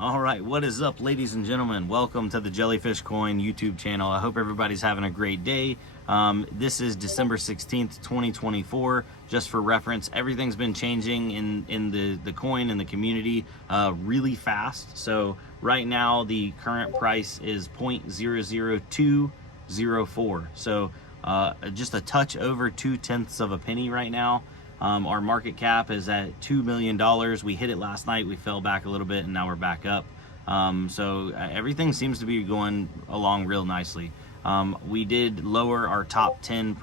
All right, what is up, ladies and gentlemen? Welcome to the JellyFish Coin YouTube channel. I hope everybody's having a great day. This is December 16th, 2024. Just for reference, everything's been changing in the coin and the community really fast. So right now, the current price is 0.00204. So just a touch over 2/10 of a penny right now. Our market cap is at $2 million. We hit it last night. We fell back a little bit, and now we're back up. So everything seems to be going along real nicely. We did lower our top 10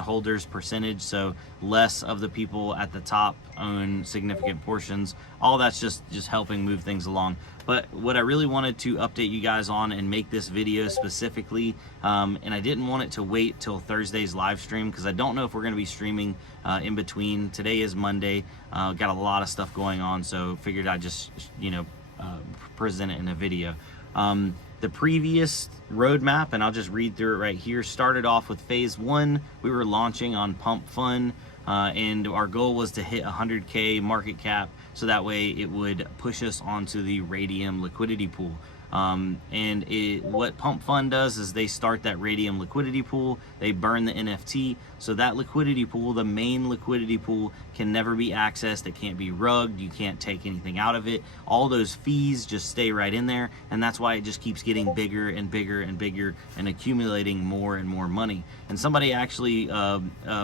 holders percentage, so less of the people at the top own significant portions. All that's just helping move things along. But what I really wanted to update you guys on and make this video specifically, and I didn't want it to wait till Thursday's live stream because I don't know if we're going to be streaming in between. Today is Monday. Got a lot of stuff going on, so figured I'd just present it in a video. The previous roadmap, and I'll just read through it right here, started off with phase 1. We were launching on Pump Fun, and our goal was to hit 100K market cap, so that way it would push us onto the Radium liquidity pool. What Pump Fun does is they start that Radium liquidity pool, they burn the NFT, so that liquidity pool, the main liquidity pool, can never be accessed. It can't be rugged, you can't take anything out of it. All those fees just stay right in there, and that's why it just keeps getting bigger and bigger and bigger and accumulating more and more money. And somebody actually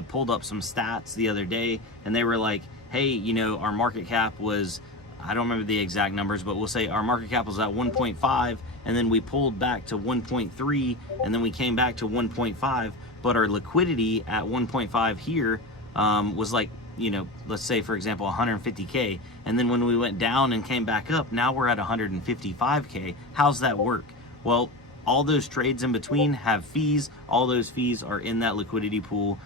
pulled up some stats the other day, and they were like, hey, our market cap was, I don't remember the exact numbers, but we'll say our market cap was at 1.5, and then we pulled back to 1.3, and then we came back to 1.5, but our liquidity at 1.5 here was like, let's say, for example, 150K, and then when we went down and came back up, now we're at 155K. How's that work? Well, all those trades in between have fees. All those fees are in that liquidity pool,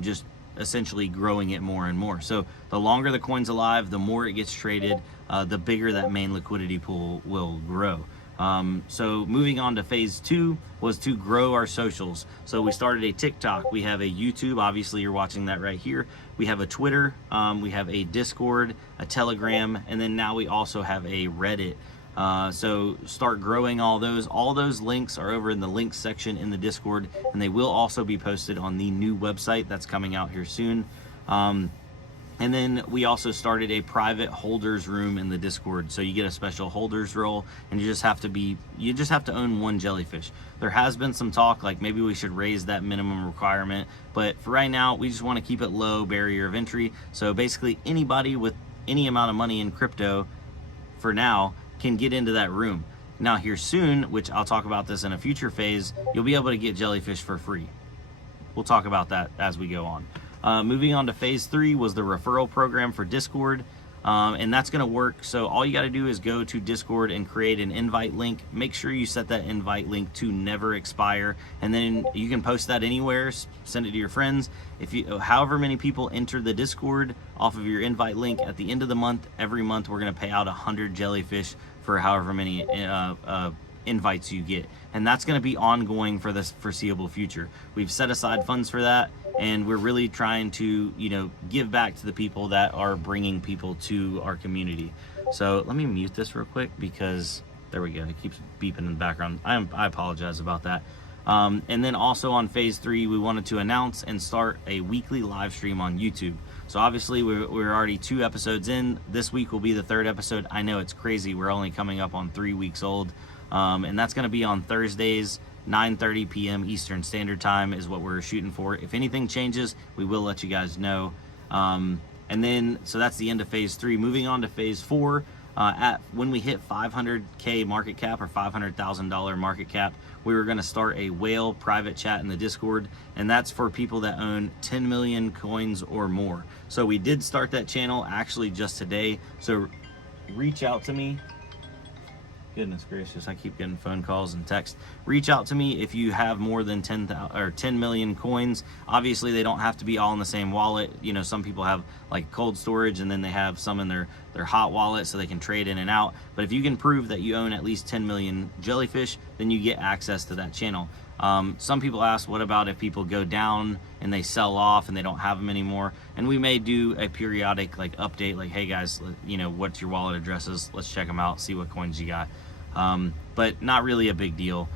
just essentially growing it more and more. So the longer the coin's alive, the more it gets traded, the bigger that main liquidity pool will grow. So moving on to phase 2 was to grow our socials. So we started a TikTok, we have a YouTube, obviously you're watching that right here. We have a Twitter, we have a Discord, a Telegram, and then now we also have a Reddit. So start growing all those. All those links are over in the links section in the Discord, and they will also be posted on the new website that's coming out here soon. And then we also started a private holders room in the Discord. So you get a special holders role, and you just have to own one jellyfish. There has been some talk like maybe we should raise that minimum requirement, but for right now we just want to keep it low barrier of entry. So basically anybody with any amount of money in crypto for now can get into that room. Now here soon, which I'll talk about this in a future phase, you'll be able to get jellyfish for free. We'll talk about that as we go on. Moving on to phase 3 was the referral program for Discord, and that's going to work. So all you got to do is go to Discord and create an invite link. Make sure you set that invite link to never expire, and then you can post that anywhere, send it to your friends. However many people enter the Discord off of your invite link, at the end of the month, every month we're going to pay out 100 jellyfish for however many invites you get, and that's going to be ongoing for the foreseeable future. We've set aside funds for that, and we're really trying to give back to the people that are bringing people to our community. So let me mute this real quick because there we go, it keeps beeping in the background. I apologize about that. And then also on phase 3, we wanted to announce and start a weekly live stream on YouTube. So obviously we're already 2 episodes in. This week will be the 3rd episode. I know it's crazy, we're only coming up on 3 weeks old. And that's going to be on Thursdays, 9:30 p.m. Eastern Standard Time is what we're shooting for. If anything changes, we will let you guys know. And then, so that's the end of phase 3. Moving on to phase 4, when we hit 500K market cap or $500,000 market cap, we were going to start a whale private chat in the Discord, and that's for people that own 10 million coins or more. So we did start that channel actually just today. So reach out to me. Goodness gracious, I keep getting phone calls and texts. Reach out to me if you have more than 10 million coins. Obviously, they don't have to be all in the same wallet. Some people have like cold storage, and then they have some in their hot wallet so they can trade in and out. But if you can prove that you own at least 10 million jellyfish, then you get access to that channel. Some people ask, what about if people go down and they sell off and they don't have them anymore? And we may do a periodic like update, like, hey guys, what's your wallet addresses? Let's check them out, see what coins you got. But not really a big deal.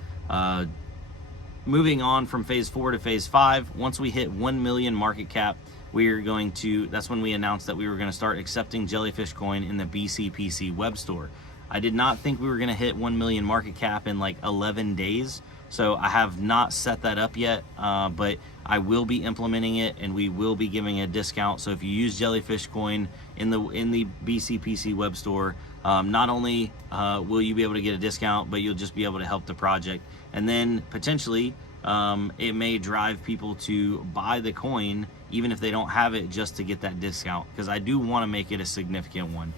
Moving on from phase 4 to phase 5, once we hit 1 million market cap, that's when we announced that we were going to start accepting JellyFish coin in the BCPC web store. I did not think we were going to hit 1 million market cap in like 11 days. So I have not set that up yet, but I will be implementing it, and we will be giving a discount. So if you use JellyFish coin in the BCPC web store, not only will you be able to get a discount, but you'll just be able to help the project. And then potentially it may drive people to buy the coin even if they don't have it, just to get that discount, because I do want to make it a significant one.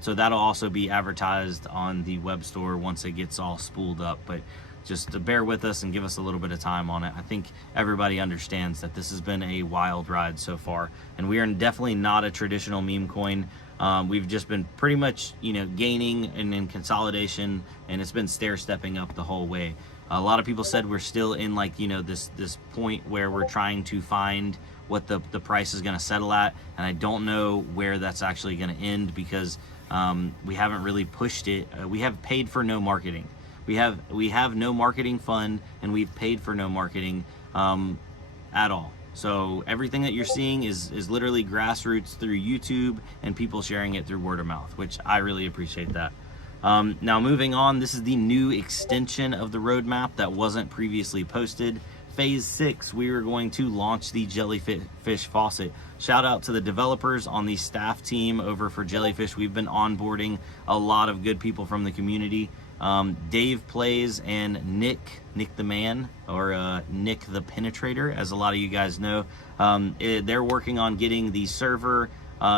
So that'll also be advertised on the web store once it gets all spooled up. But just to bear with us and give us a little bit of time on it. I think everybody understands that this has been a wild ride so far, and we are definitely not a traditional meme coin. We've just been pretty much, gaining and in consolidation, and it's been stair-stepping up the whole way. A lot of people said we're still in like, this point where we're trying to find what the price is going to settle at, and I don't know where that's actually going to end, because we haven't really pushed it. We have paid for no marketing. We have no marketing fund, and we've paid for no marketing at all. So everything that you're seeing is literally grassroots through YouTube and people sharing it through word of mouth, which I really appreciate that. Now moving on, this is the new extension of the roadmap that wasn't previously posted. Phase 6, we are going to launch the JellyFish faucet. Shout out to the developers on the staff team over for JellyFish. We've been onboarding a lot of good people from the community. Dave Plays and Nick the Man, or Nick the Penetrator, as a lot of you guys know. They're working on getting the server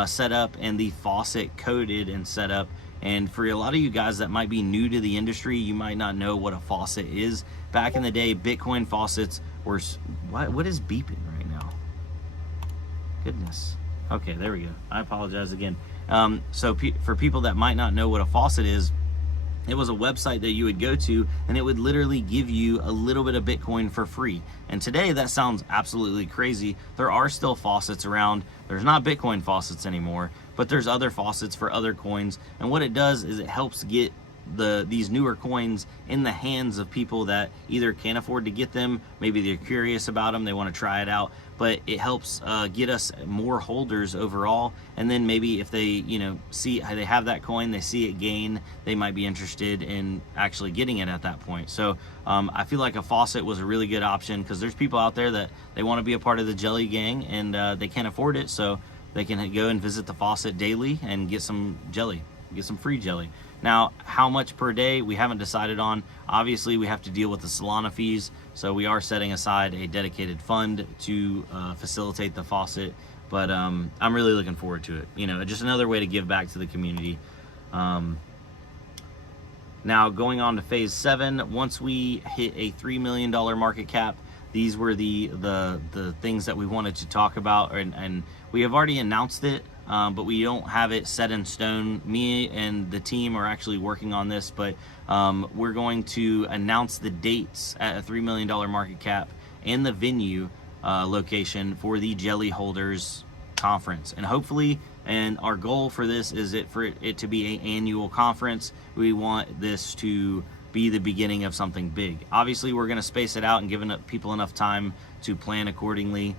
set up and the faucet coded and set up. And for a lot of you guys that might be new to the industry, you might not know what a faucet is. Back in the day, Bitcoin faucets were... What is beeping right now? Goodness. Okay, there we go. I apologize again. So for people that might not know what a faucet is, it was a website that you would go to, and it would literally give you a little bit of Bitcoin for free. And today that sounds absolutely crazy. There are still faucets around. There's not Bitcoin faucets anymore, but there's other faucets for other coins. And what it does is it helps get these newer coins in the hands of people that either can't afford to get them, maybe they're curious about them, they want to try it out, but it helps get us more holders overall. And then maybe if they see they have that coin, they see it gain, they might be interested in actually getting it at that point. So I feel like a faucet was a really good option, because there's people out there that they want to be a part of the Jelly gang, and they can't afford it, so they can go and visit the faucet daily and get some jelly, get some free jelly. Now, how much per day, we haven't decided on. Obviously, we have to deal with the Solana fees, so we are setting aside a dedicated fund to facilitate the faucet. But I'm really looking forward to it. Just another way to give back to the community. Now, going on to phase 7, once we hit a $3 million market cap, these were the things that we wanted to talk about, and we have already announced it. But we don't have it set in stone. Me and the team are actually working on this, but we're going to announce the dates at a $3 million market cap and the venue location for the Jelly Holders Conference. And hopefully, and our goal for this is for it to be an annual conference. We want this to be the beginning of something big. Obviously, we're going to space it out and give people enough time to plan accordingly.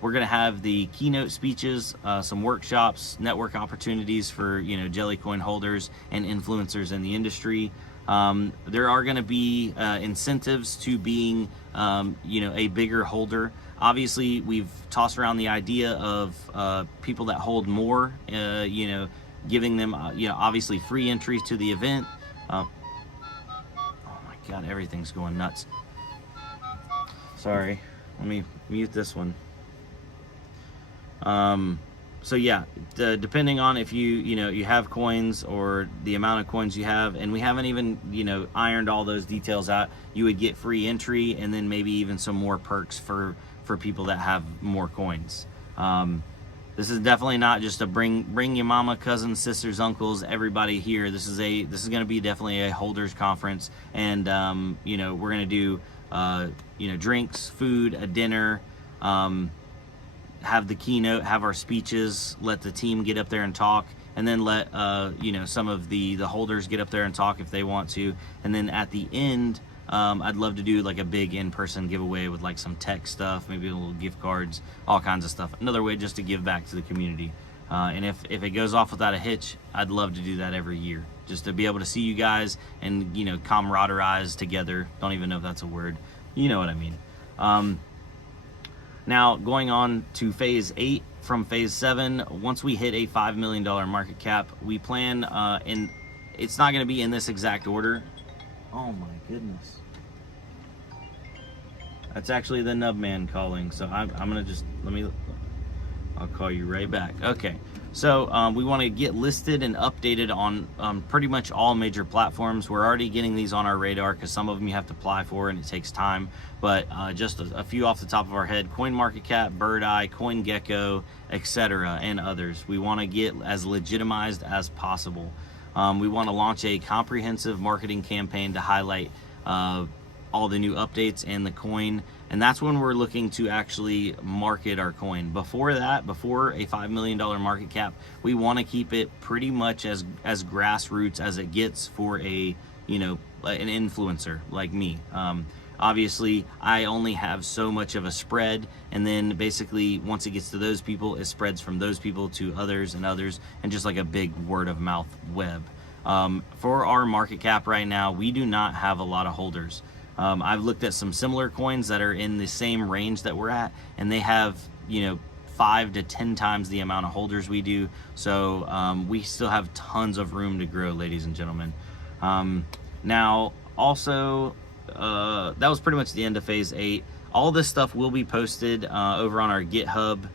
We're going to have the keynote speeches, some workshops, network opportunities for jelly coin holders and influencers in the industry. There are going to be incentives to being a bigger holder. Obviously, we've tossed around the idea of people that hold more, giving them obviously free entries to the event. Oh my God, everything's going nuts. Sorry, let me mute this one. So yeah, depending on if you have coins or the amount of coins you have, and we haven't even ironed all those details out, you would get free entry, and then maybe even some more perks for people that have more coins. This is definitely not just a bring your mama, cousins, sisters, uncles, everybody here. This is going to be definitely a holders conference, and we're going to do you know, drinks, food, a dinner, have the keynote, have our speeches, let the team get up there and talk, and then let you know, some of the holders get up there and talk if they want to. And then at the end, I'd love to do like a big in-person giveaway with like some tech stuff, maybe a little gift cards, all kinds of stuff. Another way just to give back to the community. And if it goes off without a hitch, I'd love to do that every year, just to be able to see you guys and, you know, camaraderise together. Don't even know if that's a word. You know what I mean. Now, going on to phase 8 from phase 7, once we hit a $5 million market cap, we plan, and it's not going to be in this exact order. Oh my goodness. That's actually the nub man calling, so I'm going to just, I'll call you right back. Okay, so we want to get listed and updated on pretty much all major platforms. We're already getting these on our radar because some of them you have to apply for and it takes time. But just a few off the top of our head: CoinMarketCap, BirdEye, CoinGecko, etc., and others. We want to get as legitimized as possible. We want to launch a comprehensive marketing campaign to highlight all the new updates and the coin, and that's when we're looking to actually market our coin. Before that, before a $5 million market cap, we want to keep it pretty much as grassroots as it gets for a, you know, an influencer like me. Obviously, I only have so much of a spread, and then basically once it gets to those people, it spreads from those people to others and others, and just like a big word of mouth web. For our market cap right now, we do not have a lot of holders. I've looked at some similar coins that are in the same range that we're at, and they have, you know, 5 to 10 times the amount of holders we do. So we still have tons of room to grow, ladies and gentlemen. Now, also, that was pretty much the end of phase 8. All this stuff will be posted over on our GitHub.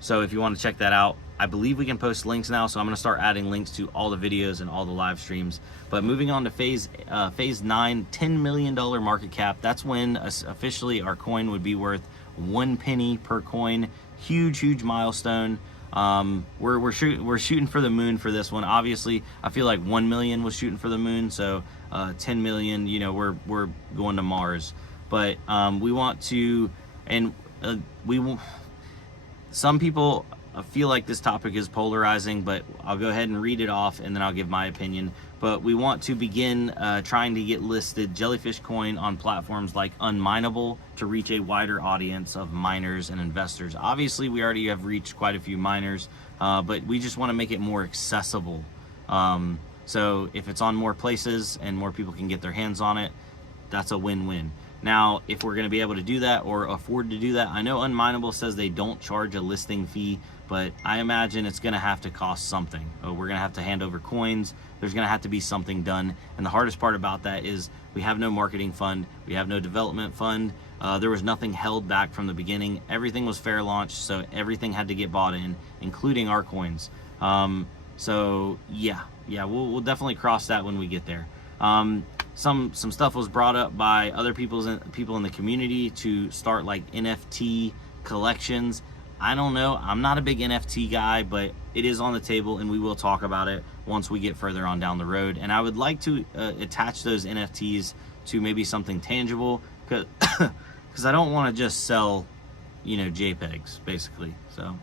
So if you want to check that out, I believe we can post links now, so I'm going to start adding links to all the videos and all the live streams. But moving on to phase 9, $10 million market cap. That's when officially our coin would be worth 1 penny per coin. Huge milestone. We're shooting for the moon for this one. Obviously, I feel like 1 million was shooting for the moon, so 10 million, you know, we're going to Mars. But we want to, and some people feel like this topic is polarizing, but I'll go ahead and read it off and then I'll give my opinion. But we want to begin trying to get listed JellyFish coin on platforms like Unminable to reach a wider audience of miners and investors. Obviously, we already have reached quite a few miners, but we just want to make it more accessible. So if it's on more places and more people can get their hands on it, that's a win-win. Now, if we're going to be able to do that or afford to do that, I know Unminable says they don't charge a listing fee, but I imagine it's going to have to cost something. We're going to have to hand over coins. There's going to have to be something done. And the hardest part about that is we have no marketing fund. We have no development fund. There was nothing held back from the beginning. Everything was fair launch, so everything had to get bought in, including our coins. So yeah, we'll definitely cross that when we get there. Some stuff was brought up by other people in the community to start like NFT collections. I don't know. I'm not a big NFT guy, but it is on the table and we will talk about it once we get further on down the road. And I would like to attach those NFTs to maybe something tangible, because I don't want to just sell, you know, JPEGs basically. So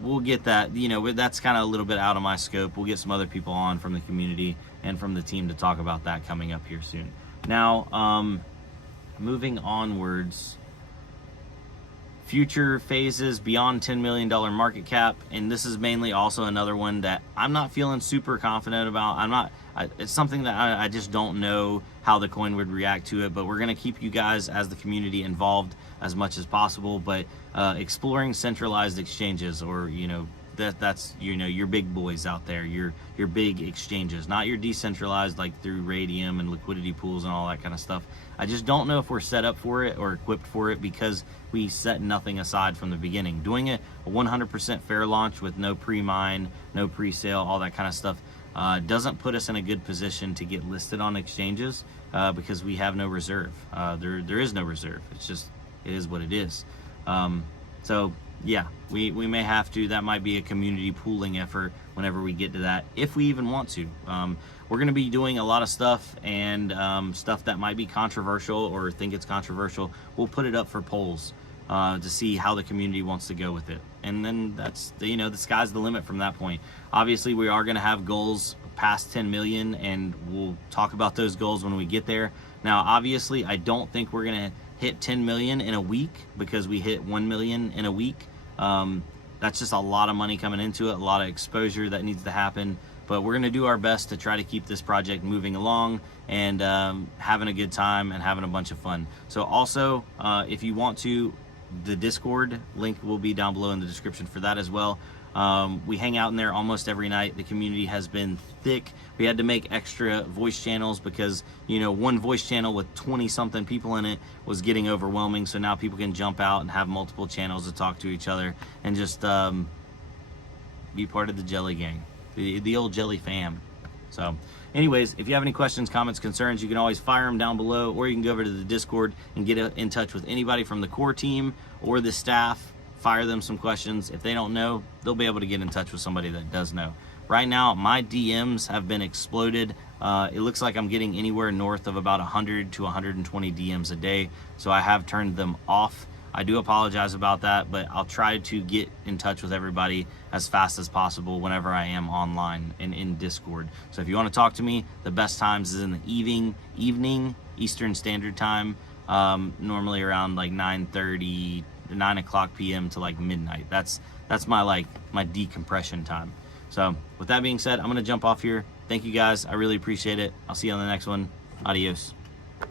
we'll get that. You know, that's kind of a little bit out of my scope. We'll get some other people on from the community and from the team to talk about that coming up here soon. Now, moving onwards, future phases beyond $10 million market cap, and this is mainly also another one that I'm not feeling super confident about. It's something that I just don't know how the coin would react to it, but we're going to keep you guys as the community involved as much as possible. But exploring centralized exchanges, or, you know, that's, you know, your big boys out there, your big exchanges, not your decentralized like through Radium and liquidity pools and all that kind of stuff. I just don't know if we're set up for it or equipped for it, because we set nothing aside from the beginning. Doing a 100% fair launch with no pre-mine, no pre-sale, all that kind of stuff doesn't put us in a good position to get listed on exchanges, because we have no reserve. There is no reserve. It's just, it is what it is. So yeah, we may have to. That might be a community pooling effort whenever we get to that, if we even want to. We're going to be doing a lot of stuff, and stuff that might be controversial or think it's controversial. We'll put it up for polls to see how the community wants to go with it. And then that's, you know, the sky's the limit from that point. Obviously, we are going to have goals past 10 million, and we'll talk about those goals when we get there. Now, obviously, I don't think we're going to hit 10 million in a week, because we hit 1 million in a week. That's just a lot of money coming into it, a lot of exposure that needs to happen. But we're going to do our best to try to keep this project moving along and having a good time and having a bunch of fun. So also, if you want to, the Discord link will be down below in the description for that as well. We hang out in there almost every night. The community has been thick. We had to make extra voice channels because, you know, one voice channel with 20 something people in it was getting overwhelming. So now people can jump out and have multiple channels to talk to each other and just be part of the Jelly gang, the old Jelly fam. So anyways, if you have any questions, comments, concerns, you can always fire them down below, or you can go over to the Discord and get in touch with anybody from the core team or the staff. Fire them some questions. If they don't know, they'll be able to get in touch with somebody that does know. Right now, my DMs have been exploded. It looks like I'm getting anywhere north of about 100 to 120 DMs a day, so I have turned them off. I do apologize about that, but I'll try to get in touch with everybody as fast as possible whenever I am online and in Discord. So if you want to talk to me, the best times is in the evening Eastern Standard Time, normally around like 9:30 to 9 o'clock p.m. to like midnight. That's my decompression time. So with that being said, I'm gonna jump off here. Thank you guys, I really appreciate it. I'll see you on the next one. Adios.